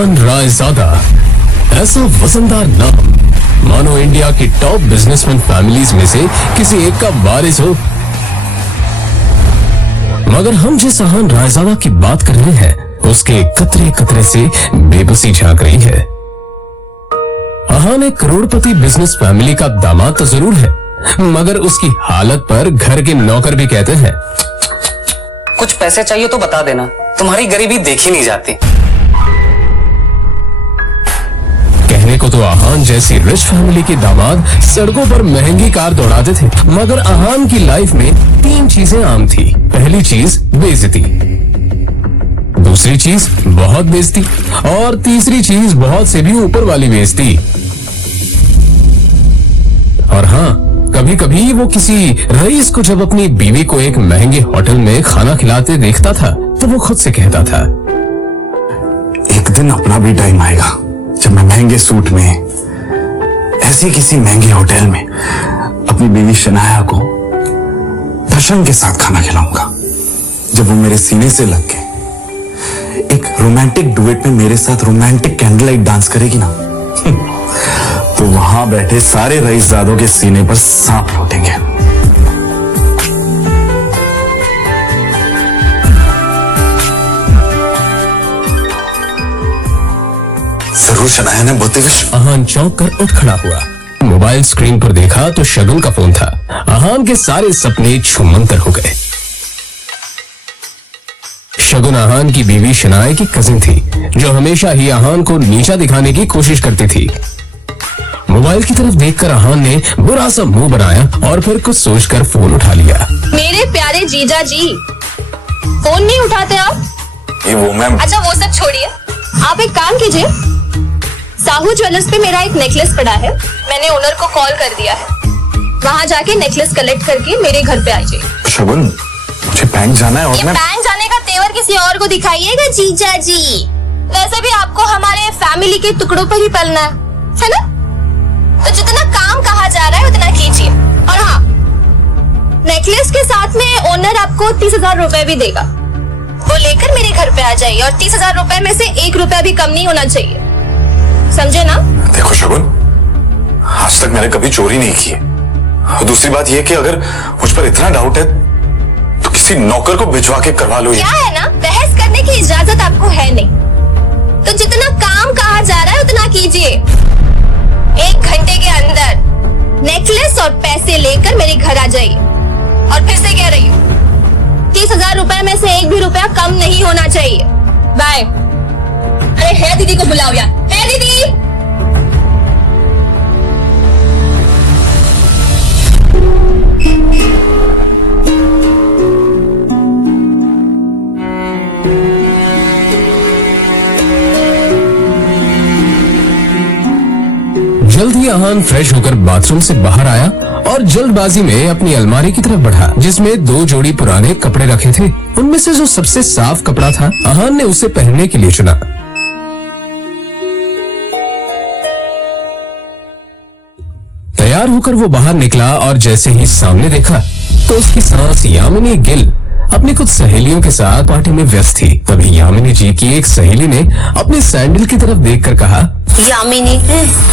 अहान रायजादा, ऐसा वजनदार नाम मानो इंडिया की टॉप बिजनेसमैन फैमिलीज में से किसी एक का वारिस हो। मगर हम जिस अहान रायजादा की बात कर रहे हैं उसके कतरे कतरे से बेबसी झांक रही है। अहान एक करोड़पति बिजनेस फैमिली का दामाद तो जरूर है, मगर उसकी हालत पर घर के नौकर भी कहते हैं, कुछ पैसे चाहिए तो बता देना, तुम्हारी गरीबी देखी नहीं जाती। कहने को तो अहान जैसी रिच फैमिली के दामाद सड़कों पर महंगी कार दौड़ाते थे, मगर अहान की लाइफ में 3 चीजें आम थी। पहली चीज बेइज्जती, दूसरी चीज बहुत बेइज्जती और तीसरी चीज बहुत से भी ऊपर वाली बेइज्जती। और हाँ, कभी कभी वो किसी रईस को जब अपनी बीवी को एक महंगे होटल में खाना खिलाते देखता था तो वो खुद से कहता था, एक दिन अपना भी टाइम आएगा जब मैं महंगे सूट में ऐसे किसी महंगे होटल में अपनी बीवी शनाया को दर्शन के साथ खाना खिलाऊंगा। जब वो मेरे सीने से लग के एक रोमांटिक डुएट में मेरे साथ रोमांटिक कैंडल लाइट डांस करेगी ना तो वहां बैठे सारे रईसजादों के सीने पर सांप लौटेंगे। जरूर शनाया ने बहुत अहान चौंक कर उठ खड़ा हुआ। मोबाइल स्क्रीन पर देखा तो शगुन का फोन था। अहान के सारे सपने छूमंतर हो गए। शगुन अहान की बीवी शनाया की कजिन थी, जो हमेशा ही अहान को नीचा दिखाने की कोशिश करती थी। मोबाइल की तरफ देखकर अहान ने बुरा सा मुंह बनाया और फिर कुछ सोचकर फोन उठा लिया। मेरे प्यारे जीजा जी, फोन नहीं उठाते आप? ये वो मैम। अच्छा वो सब छोड़िए, आप एक काम कीजिए, साहू ज्वेलर्स पे मेरा एक नेकलेस पड़ा है, मैंने ओनर को कॉल कर दिया है, वहाँ जाके नेकलेस कलेक्ट करके मेरे घर पे आ जाइए। शगुन, मुझे बैंक जाना है और मैं बैंक जाने का तेवर किसी और को दिखाइएगा जीजा जी। वैसे भी आपको हमारे फैमिली के टुकड़ों पर ही पलना है ना? तो जितना काम कहा जा रहा है उतना कीजिए। और हाँ, नेकलेस के साथ में ओनर आपको 30,000 रुपए भी देगा, वो लेकर मेरे घर पे आ जाइए और 30,000 रुपए में से 1 रुपया भी कम नहीं होना चाहिए, समझे ना? देखो शगुन, आज तक मैंने कभी चोरी नहीं की है। और दूसरी बात यह कि अगर मुझ पर इतना डाउट है तो किसी नौकर को भिजवा के करवा लो। क्या है ना, बहस करने की इजाजत आपको है नहीं, तो जितना काम कहा जा रहा है उतना कीजिए। 1 घंटे के अंदर नेकलेस और पैसे लेकर मेरे घर आ जाइए। और फिर से कह रही हूँ, 30,000 रुपए में से 1 भी रुपया कम नहीं होना चाहिए। बाय। अरे है दीदी को बुलाओ यार, है दीदी। जल्द ही अहान फ्रेश होकर बाथरूम से बाहर आया और जल्दबाजी में अपनी अलमारी की तरफ बढ़ा, जिसमें 2 जोड़ी पुराने कपड़े रखे थे। उनमें से जो सबसे साफ कपड़ा था, अहान ने उसे पहनने के लिए चुना। तैयार होकर वो बाहर निकला और जैसे ही सामने देखा तो उसकी सास यामिनी गिल अपनी कुछ सहेलियों के साथ पार्टी में व्यस्त थी। तभी यामिनी जी की एक सहेली ने अपने सैंडल की तरफ देखकर कहा, यामिनी,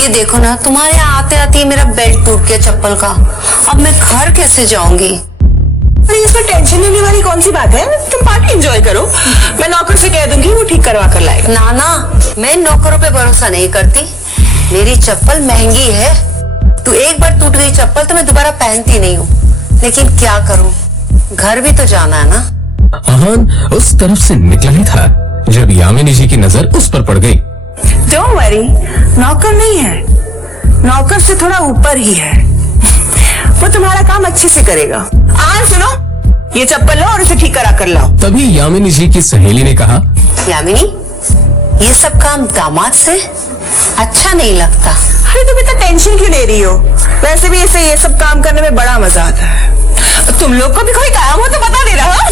ये देखो ना, तुम्हारे आते आते मेरा बेल्ट टूट गया चप्पल का। अब मैं घर कैसे जाऊंगी? अरे इसमें टेंशन लेने वाली कौन सी बात है? तुम पार्टी एंजॉय करो, मैं नौकर से कह दूंगी, वो ठीक करवा कर लाएगा। ना ना, मैं नौकरों पे भरोसा नहीं करती। मेरी चप्पल महंगी है, तो एक बार टूट गई चप्पल तो मैं दोबारा पहनती नहीं हूँ। लेकिन क्या करूँ, घर भी तो जाना है ना। अहान उस तरफ से निकला ही था जब यामिनी जी की नजर उस पर पड़ गई। डोंट वरी, नौकर नहीं है, नौकर से थोड़ा ऊपर ही है, वो तुम्हारा काम अच्छे से करेगा। आज सुनो, ये चप्पल लो और इसे ठीक करा कर लाओ। तभी यामिनी जी की सहेली ने कहा, यामिनी, ये सब काम दामाद से अच्छा नहीं लगता। अरे तुम इतना टेंशन क्यों ले रही हो? वैसे भी इसे ये सब काम करने में बड़ा मजा आता है। तुम लोग को भी कोई काम हो तो बता दे रहा।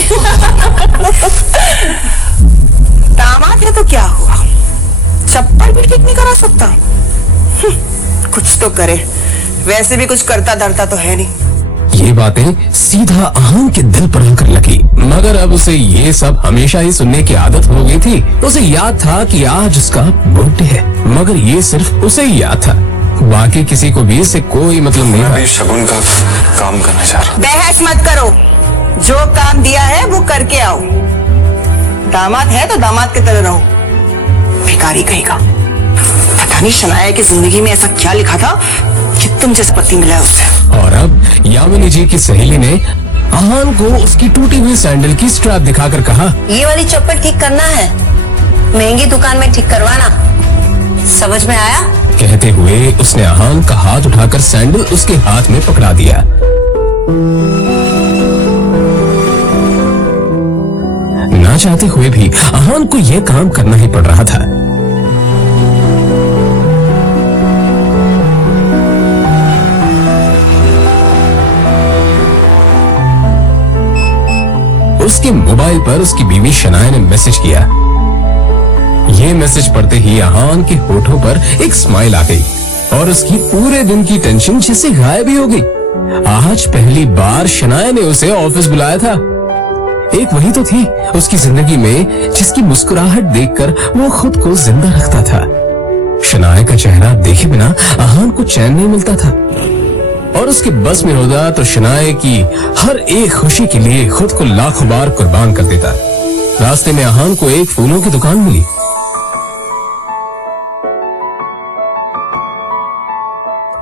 दामाद है तो क्या हुआ, चप्पल भी ठीक नहीं करा सकता? कुछ तो करे, वैसे भी कुछ करता धरता तो है नहीं। ये बातें सीधा अहान के दिल पर आकर लगी, मगर अब उसे ये सब हमेशा ही सुनने की आदत हो गई थी। उसे याद था कि आज उसका बर्थडे है, मगर ये सिर्फ उसे ही याद था, बाकी किसी को भी इससे कोई मतलब नहीं था। शगुन का काम करना चाह रहा। बहस मत करो, जो काम दिया है वो करके आओ। दामाद है तो दामाद की तरह रहो। भिखारी कहेगा, पता नहीं शनाया की जिंदगी में ऐसा क्या लिखा था कि तुम जैसे पति मिला है उससे। और अब यामिनी जी की सहेली ने अहान को उसकी टूटी हुई सैंडल की स्ट्रैप दिखाकर कहा, ये वाली चप्पल ठीक करना है, महंगी दुकान में ठीक करवाना, समझ में आया? कहते हुए उसने अहान का हाथ उठाकर सैंडल उसके हाथ में पकड़ा दिया। ना चाहते हुए भी अहान को यह काम करना ही पड़ रहा था। उसके मोबाइल पर उसकी बीवी शनाया ने मैसेज किया। ये मैसेज पढ़ते ही अहान के होठों पर एक स्माइल आ गई और उसकी पूरे दिन की टेंशन जैसे गायब ही हो गई। आज पहली बार शनाया ने उसे ऑफिस बुलाया था। एक वही तो थी उसकी जिंदगी में जिसकी मुस्कुराहट देखकर वो खुद को जिंदा रखता था। शनाया का चेहरा देखे बिना अहान को चैन नहीं मिलता था और उसके बस में होता तो शनाया की हर एक खुशी के लिए खुद को लाखों बार कुर्बान कर देता। रास्ते में अहान को एक फूलों की दुकान मिली।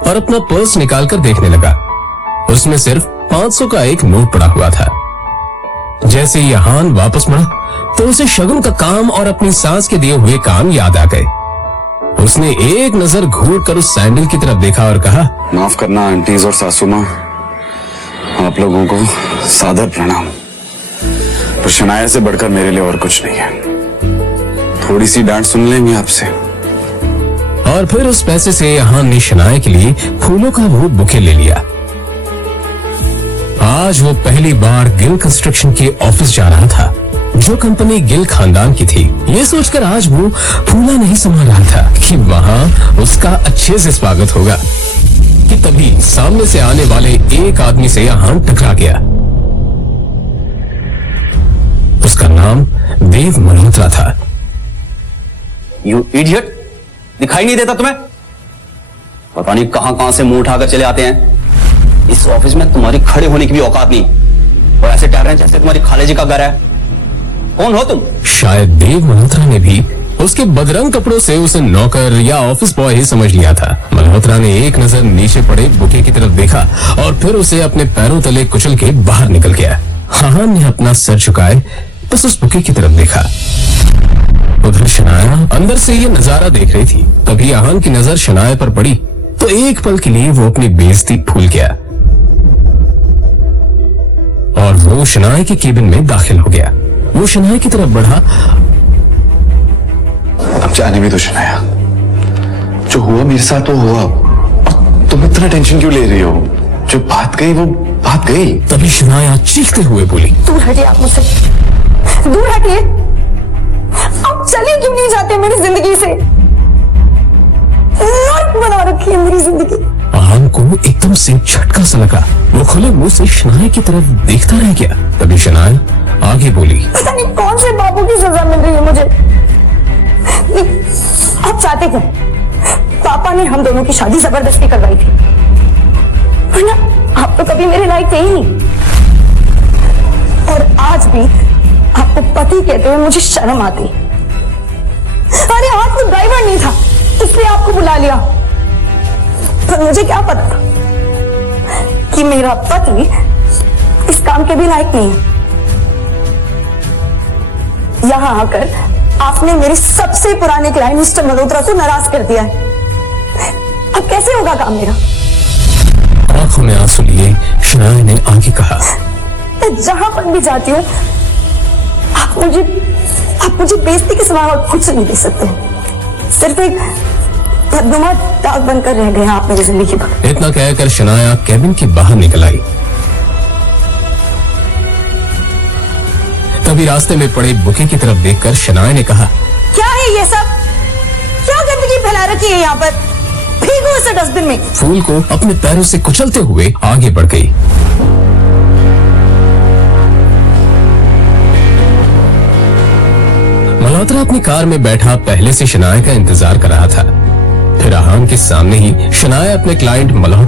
और अपना पर्स निकालकर देखने लगा। उसमें सिर्फ 500 का एक नोट पड़ा हुआ था। जैसे ही अहान वापस मुड़ा तो उसे शगुन का काम और अपनी सास के दिए हुए काम याद आ गए। उसने एक नजर घूरकर उस सैंडल की तरफ देखा और कहा, माफ करना आंटीज और सासू माँ, आप लोगों को सादर प्रणाम। पर शनाया से बढ़कर मेरे लिए और कुछ नहीं है। थोड़ी सी डांट सुन लेंगे आपसे। और फिर उस पैसे से अहान ने शनाया के लिए फूलों का वो बुके ले लिया। आज वो पहली बार गिल कंस्ट्रक्शन के ऑफिस जा रहा था, जो कंपनी गिल खानदान की थी। ये सोचकर आज वो फूला नहीं संभाल रहा था कि वहां उसका अच्छे से स्वागत होगा कि तभी सामने से आने वाले एक आदमी से अहान टकरा गया। उसका नाम देव मल्होत्रा था। यू इडियट, दिखाई नहीं देता तुम्हें? पता नहीं कहां से मुंह उठाकर चले आते हैं। इस ऑफिस में तुम्हारी खड़े होने की भी औकात नहीं और ऐसे टहल रहे हैं जैसे तुम्हारी खाले जी का घर है। कौन हो तुम? शायद देव मल्होत्रा ने भी उसके बदरंग कपड़ों से उसे नौकर या ऑफिस बॉय ही समझ लिया था। मल्होत्रा ने एक नजर नीचे पड़े बुके की तरफ देखा और फिर उसे अपने पैरों तले कुचल के बाहर निकल गया। अहान ने अपना सर झुकाए बस उस बुके की तरफ देखा। उधर शनाया अंदर से ये नजारा देख रही थी। तभी अहान की नजर शनाया पर पड़ी तो एक पल के लिए वो अपनी बेइज्जती भूल गया और वो शनाया के केबिन में दाखिल हो गया। वो शनाया की तरफ बढ़ा। अब जाने भी तो शनाया, जो हुआ मेरे साथ वो हुआ। तुम इतना टेंशन क्यों ले रही हो? जो बात गई वो बात गई। तभी शनाया चीखते हुए बोली, दूर हटिए आप मुझसे, दूर हटिए। आप चले क्यों नहीं जाते मेरी जिंदगी से? नर्क बना रखी है मेरी जिंदगी। अहान को एकदम से झटका सा लगा। वो खुले मुंह से शनाया की तरफ देखता रह गया। तभी शनाया आगे बोली, पता नहीं कौन से बाबू की सजा मिल रही है मुझे। आप चाहते क्या? पापा ने हम दोनों की शादी जबरदस्ती करवाई थी, वरना आप तो कभी मेरे लायक थे ही नहीं। और आज भी आपको पति कहते हुए मुझे शर्म आती। अरे आज तो ड्राइवर नहीं था इसलिए आपको बुला लिया, पर मुझे क्या पता था कि मेरा पति इस काम के भी लायक नहीं है। यहां आकर आपने मेरे सबसे पुराने क्लाइंट मिस्टर मल्होत्रा को नाराज कर दिया है। अब कैसे होगा काम मेरा? आंखों में आंसू लिए शनाया ने आगे कहा, मैं जहां पर भी जाती हूँ आप मुझे बेइज्जती के सिवा और कुछ नहीं दे सकते। सिर्फ एक बदनुमा दाग बनकर रह गए आप मेरी जिंदगी पर। इतना कहकर शनाया केबिन के बाहर निकल आई। तभी रास्ते में पड़े बुके की तरफ देखकर शनाया ने कहा, क्या है ये सब? क्या गंदगी फैला रखी है यहाँ पर? फेंको इसे डस्टबिन में। फूल को अपने पैरों से कुचलते हुए आगे बढ़ गई। मल्होत्रा अपनी कार में बैठा पहले से शनाया का इंतजार कर रहा था। फिर आहान के सामने ही शनाया अपने क्लाइंट मल्होत्रा